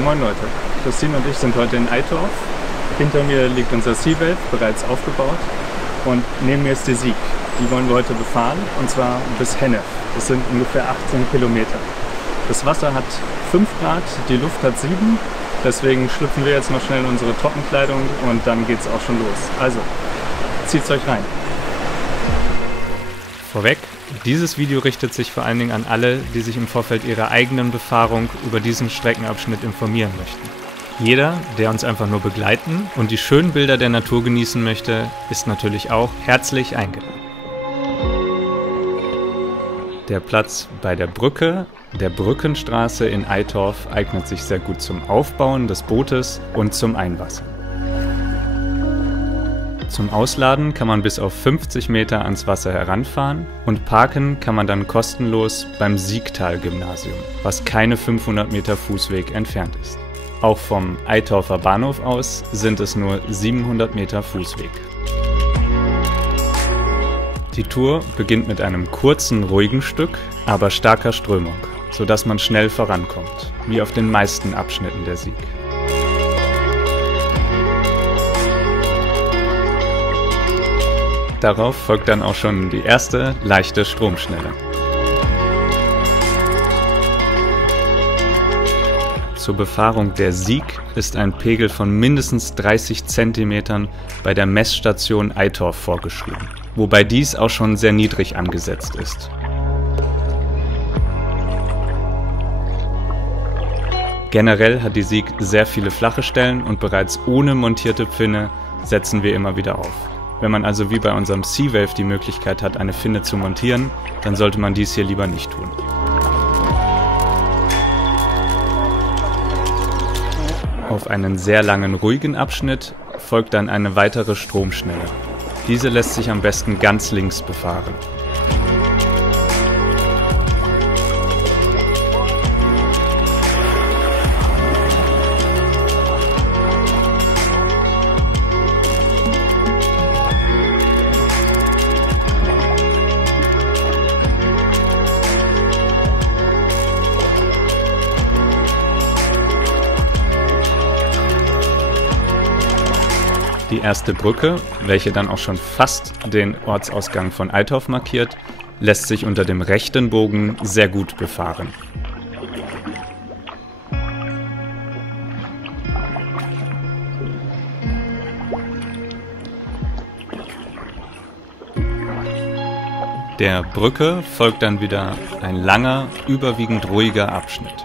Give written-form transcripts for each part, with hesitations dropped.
Moin Moin Leute, Christine und ich sind heute in Eitorf. Hinter mir liegt unser Seawave, bereits aufgebaut. Und neben mir ist die Sieg. Die wollen wir heute befahren, und zwar bis Hennef. Das sind ungefähr 18 Kilometer. Das Wasser hat 5 Grad, die Luft hat 7. Deswegen schlüpfen wir jetzt noch schnell in unsere Trockenkleidung und dann geht's auch schon los. Also, zieht's euch rein. Vorweg, dieses Video richtet sich vor allen Dingen an alle, die sich im Vorfeld ihrer eigenen Befahrung über diesen Streckenabschnitt informieren möchten. Jeder, der uns einfach nur begleiten und die schönen Bilder der Natur genießen möchte, ist natürlich auch herzlich eingeladen. Der Platz bei der Brücke, der Brückenstraße in Eitorf, eignet sich sehr gut zum Aufbauen des Bootes und zum Einwassern. Zum Ausladen kann man bis auf 50 Meter ans Wasser heranfahren und parken kann man dann kostenlos beim Siegtal-Gymnasium, was keine 500 Meter Fußweg entfernt ist. Auch vom Eitorfer Bahnhof aus sind es nur 700 Meter Fußweg. Die Tour beginnt mit einem kurzen, ruhigen Stück, aber starker Strömung, sodass man schnell vorankommt, wie auf den meisten Abschnitten der Sieg. Darauf folgt dann auch schon die erste leichte Stromschnelle. Zur Befahrung der Sieg ist ein Pegel von mindestens 30 cm bei der Messstation Eitorf vorgeschrieben, wobei dies auch schon sehr niedrig angesetzt ist. Generell hat die Sieg sehr viele flache Stellen und bereits ohne montierte Pfinne setzen wir immer wieder auf. Wenn man also wie bei unserem Seawave die Möglichkeit hat, eine Finne zu montieren, dann sollte man dies hier lieber nicht tun. Auf einen sehr langen, ruhigen Abschnitt folgt dann eine weitere Stromschnelle. Diese lässt sich am besten ganz links befahren. Die erste Brücke, welche dann auch schon fast den Ortsausgang von Eitorf markiert, lässt sich unter dem rechten Bogen sehr gut befahren. Der Brücke folgt dann wieder ein langer, überwiegend ruhiger Abschnitt.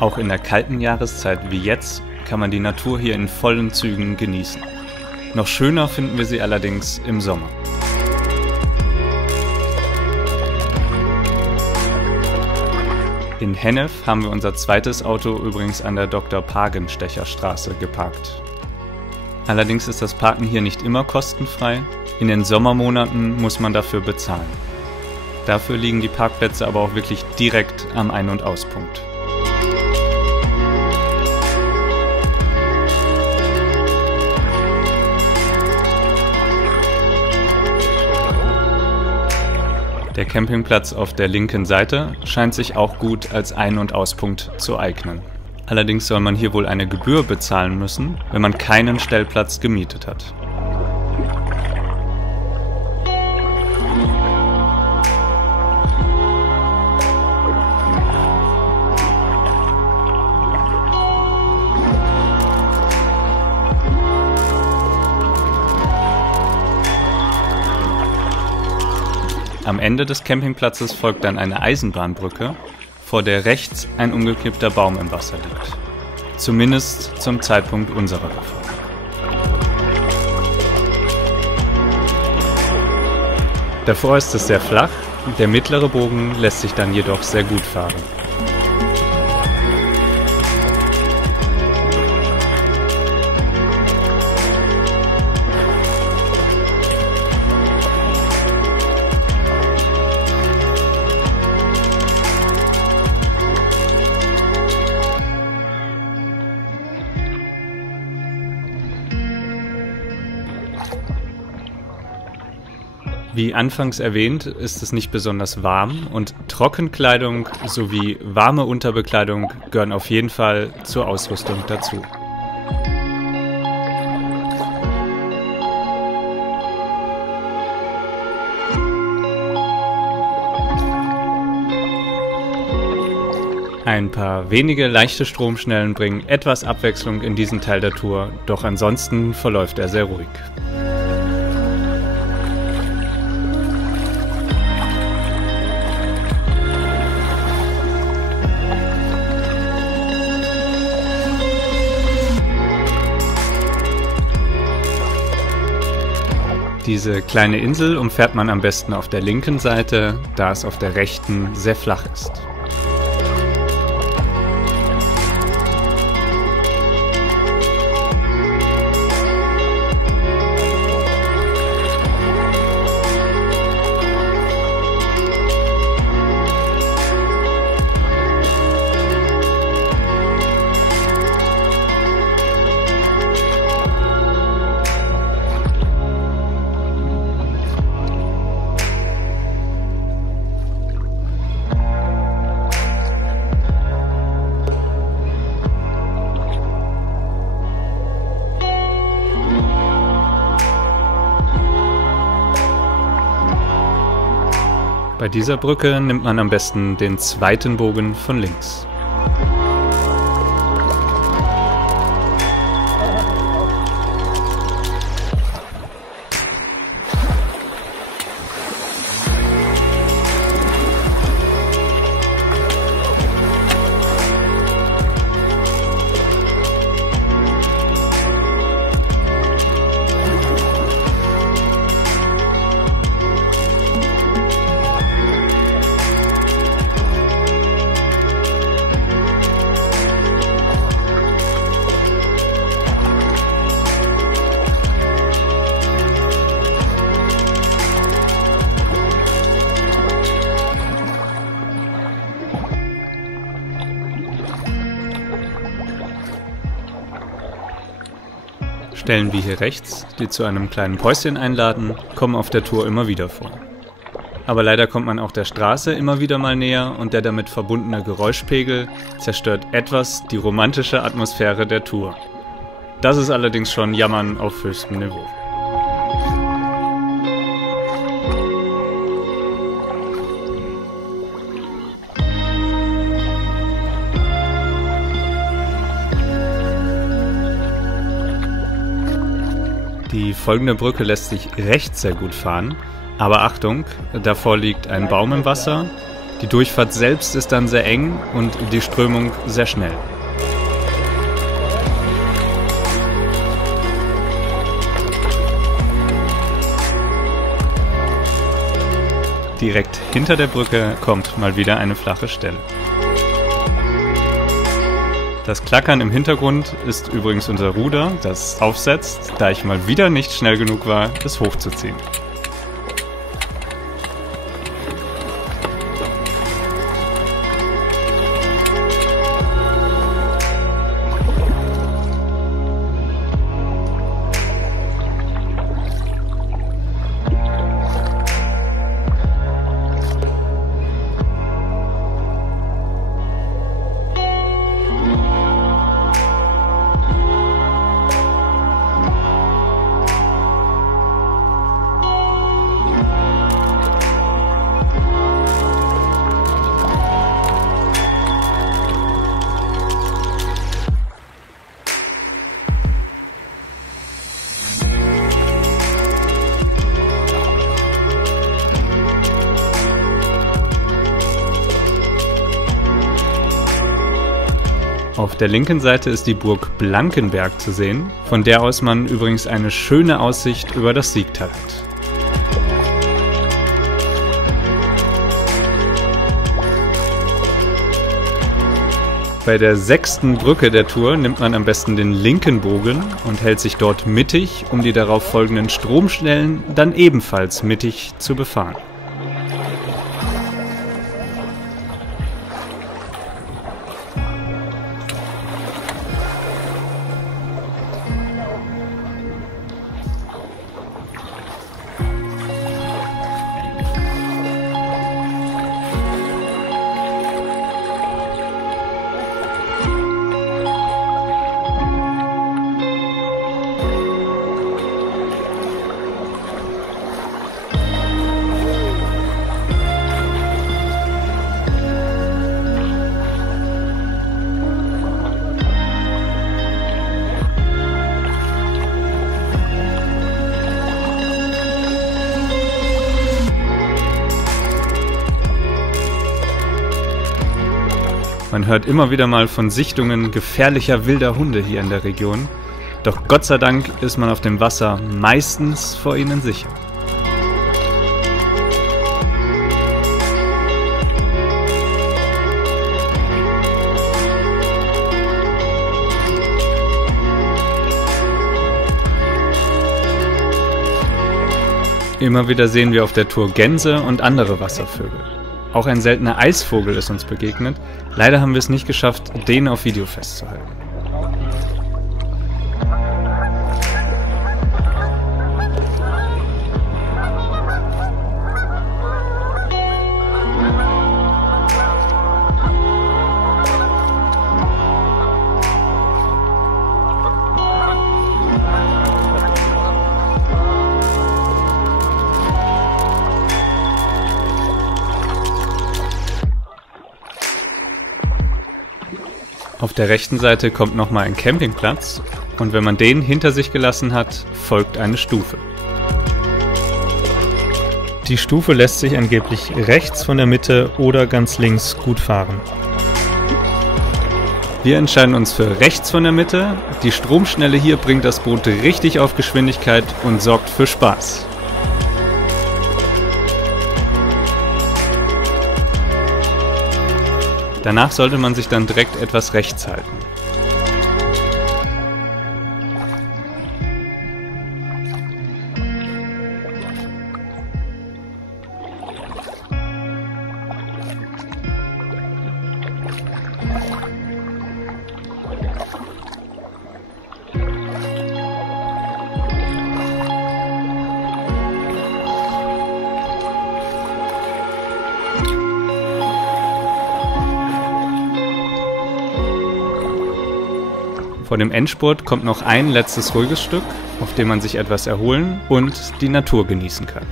Auch in der kalten Jahreszeit wie jetzt kann man die Natur hier in vollen Zügen genießen. Noch schöner finden wir sie allerdings im Sommer. In Hennef haben wir unser zweites Auto übrigens an der Dr.Pagenstecher-Straße geparkt. Allerdings ist das Parken hier nicht immer kostenfrei. In den Sommermonaten muss man dafür bezahlen. Dafür liegen die Parkplätze aber auch wirklich direkt am Ein- und Auspunkt. Der Campingplatz auf der linken Seite scheint sich auch gut als Ein- und Auspunkt zu eignen. Allerdings soll man hier wohl eine Gebühr bezahlen müssen, wenn man keinen Stellplatz gemietet hat. Am Ende des Campingplatzes folgt dann eine Eisenbahnbrücke, vor der rechts ein umgekippter Baum im Wasser liegt. Zumindest zum Zeitpunkt unserer Befragung. Davor ist es sehr flach, der mittlere Bogen lässt sich dann jedoch sehr gut fahren. Wie anfangs erwähnt, ist es nicht besonders warm und Trockenkleidung sowie warme Unterbekleidung gehören auf jeden Fall zur Ausrüstung dazu. Ein paar wenige leichte Stromschnellen bringen etwas Abwechslung in diesen Teil der Tour, doch ansonsten verläuft er sehr ruhig. Diese kleine Insel umfährt man am besten auf der linken Seite, da es auf der rechten sehr flach ist. Bei dieser Brücke nimmt man am besten den zweiten Bogen von links. Stellen wie hier rechts, die zu einem kleinen Päuschen einladen, kommen auf der Tour immer wieder vor. Aber leider kommt man auch der Straße immer wieder mal näher und der damit verbundene Geräuschpegel zerstört etwas die romantische Atmosphäre der Tour. Das ist allerdings schon Jammern auf höchstem Niveau. Die folgende Brücke lässt sich rechts sehr gut fahren, aber Achtung, davor liegt ein Baum im Wasser, die Durchfahrt selbst ist dann sehr eng und die Strömung sehr schnell. Direkt hinter der Brücke kommt mal wieder eine flache Stelle. Das Klackern im Hintergrund ist übrigens unser Ruder, das aufsetzt, da ich mal wieder nicht schnell genug war, es hochzuziehen. Auf der linken Seite ist die Burg Blankenberg zu sehen, von der aus man übrigens eine schöne Aussicht über das Siegtal hat. Bei der 6. Brücke der Tour nimmt man am besten den linken Bogen und hält sich dort mittig, um die darauf folgenden Stromschnellen dann ebenfalls mittig zu befahren. Man hört immer wieder mal von Sichtungen gefährlicher wilder Hunde hier in der Region. Doch Gott sei Dank ist man auf dem Wasser meistens vor ihnen sicher. Immer wieder sehen wir auf der Tour Gänse und andere Wasservögel. Auch ein seltener Eisvogel ist uns begegnet. Leider haben wir es nicht geschafft, den auf Video festzuhalten. Auf der rechten Seite kommt nochmal ein Campingplatz und wenn man den hinter sich gelassen hat, folgt eine Stufe. Die Stufe lässt sich angeblich rechts von der Mitte oder ganz links gut fahren. Wir entscheiden uns für rechts von der Mitte. Die Stromschnelle hier bringt das Boot richtig auf Geschwindigkeit und sorgt für Spaß. Danach sollte man sich dann direkt etwas rechts halten. Vor dem Endspurt kommt noch ein letztes ruhiges Stück, auf dem man sich etwas erholen und die Natur genießen kann.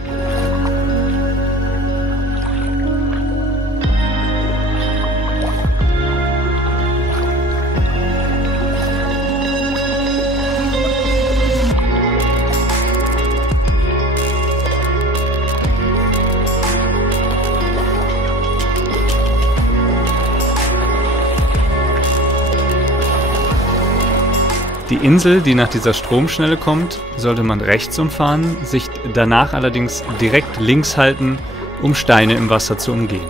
Die Insel, die nach dieser Stromschnelle kommt, sollte man rechts umfahren, sich danach allerdings direkt links halten, um Steine im Wasser zu umgehen.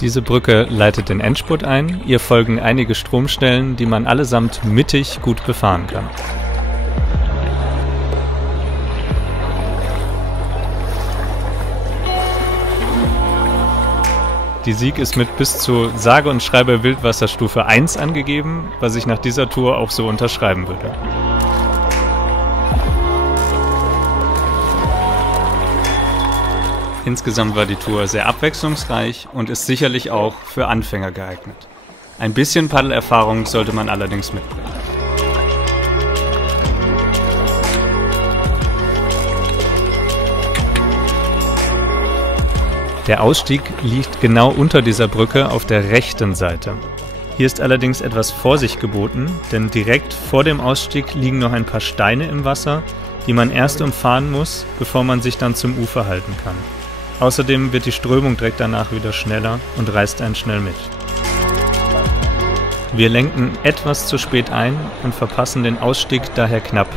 Diese Brücke leitet den Endspurt ein, ihr folgen einige Stromstellen, die man allesamt mittig gut befahren kann. Die Sieg ist mit bis zu sage und schreibe Wildwasserstufe 1 angegeben, was ich nach dieser Tour auch so unterschreiben würde. Insgesamt war die Tour sehr abwechslungsreich und ist sicherlich auch für Anfänger geeignet. Ein bisschen Paddelerfahrung sollte man allerdings mitbringen. Der Ausstieg liegt genau unter dieser Brücke auf der rechten Seite. Hier ist allerdings etwas Vorsicht geboten, denn direkt vor dem Ausstieg liegen noch ein paar Steine im Wasser, die man erst umfahren muss, bevor man sich dann zum Ufer halten kann. Außerdem wird die Strömung direkt danach wieder schneller und reißt einen schnell mit. Wir lenken etwas zu spät ein und verpassen den Ausstieg daher knapp,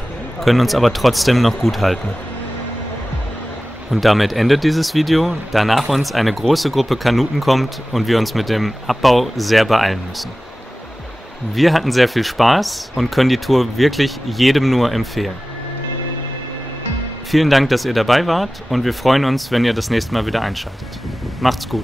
können uns aber trotzdem noch gut halten. Und damit endet dieses Video, da nach uns eine große Gruppe Kanuten kommt und wir uns mit dem Abbau sehr beeilen müssen. Wir hatten sehr viel Spaß und können die Tour wirklich jedem nur empfehlen. Vielen Dank, dass ihr dabei wart und wir freuen uns, wenn ihr das nächste Mal wieder einschaltet. Macht's gut!